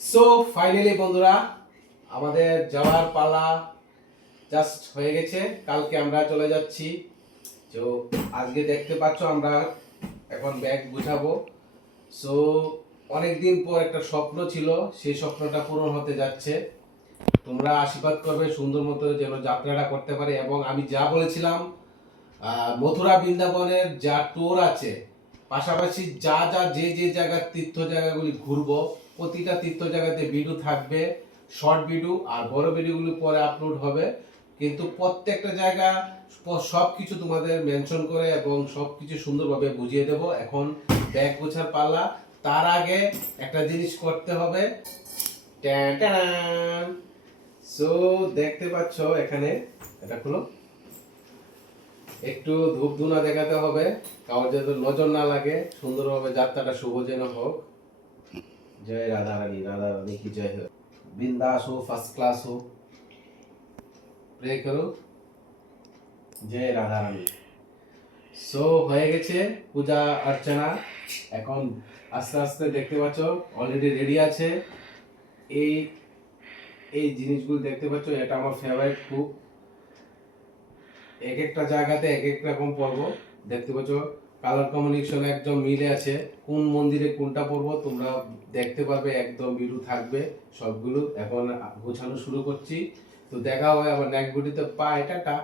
So finally বন্ধুরা আমাদের যাওয়ার পালা জাস্ট হয়ে গেছে। কালকে আমরা চলে যাচ্ছি। তো আজকে দেখতে পাচ্ছ আমরা এখন ব্যাগ গুছাবো। সো অনেকদিন পর একটা স্বপ্ন ছিল, সেই স্বপ্নটা পূরণ হতে যাচ্ছে। তোমরা আশীর্বাদ করবে সুন্দর মতো যেন যাত্রাটা করতে পারে। এবং আমি যা বলেছিলাম, মথুরা বৃন্দাবনের যা ট্যুর আছে, পাশাপাশি যা যা যে যে জায়গার তীর্থ জায়গাগুলি ঘুরবো, প্রতিটা তীর্থ জায়গাতে ভিডিও থাকবে, শর্ট ভিডিও আর বড় ভিডিওগুলি পরে আপলোড হবে। কিন্তু প্রত্যেকটা জায়গা সব কিছু তোমাদের মেনশন করে এবং সব কিছু সুন্দরভাবে বুঝিয়ে দেব। এখন ব্যাগ গোছার পালা। তার আগে একটা জিনিস করতে হবে। সো দেখতে পাচ্ছ এখানে, এটা খুলো। একটু ধূপ ধুনা দেখাতে হবে, কারোর যাতে নজর না লাগে, সুন্দরভাবে যাত্রাটা শুভ যেন হোক। জয় রাধা রানী, রাধা রানী কি জয় হোক। বিন্দাস हो, फर्स्ट क्लास हो। প্রে করো, জয় রাধা রানী। সো হয়ে গেছে পূজা অর্চনা। এখন আস্তে আস্তে দেখতে পাচ্ছ অলরেডি রেডি আছে। এই এই জিনিসগুলো দেখতে পাচ্ছ, এটা আমার ফেভারিট খুব। এক একটা জায়গাতে এক এক রকম পর্ব দেখতে পাচ্ছ। কালার কম্বিনেশন একদম মিলে আছে। কোন মন্দিরে কোনটা পর্ব তোমরা দেখতে পারবে, একদম ভিডিও থাকবে সবগুলো। এখন গোছানো শুরু করছি। তো দেখা হয় আবার নেক্সট ভিডিওতে। পাই, টাটা।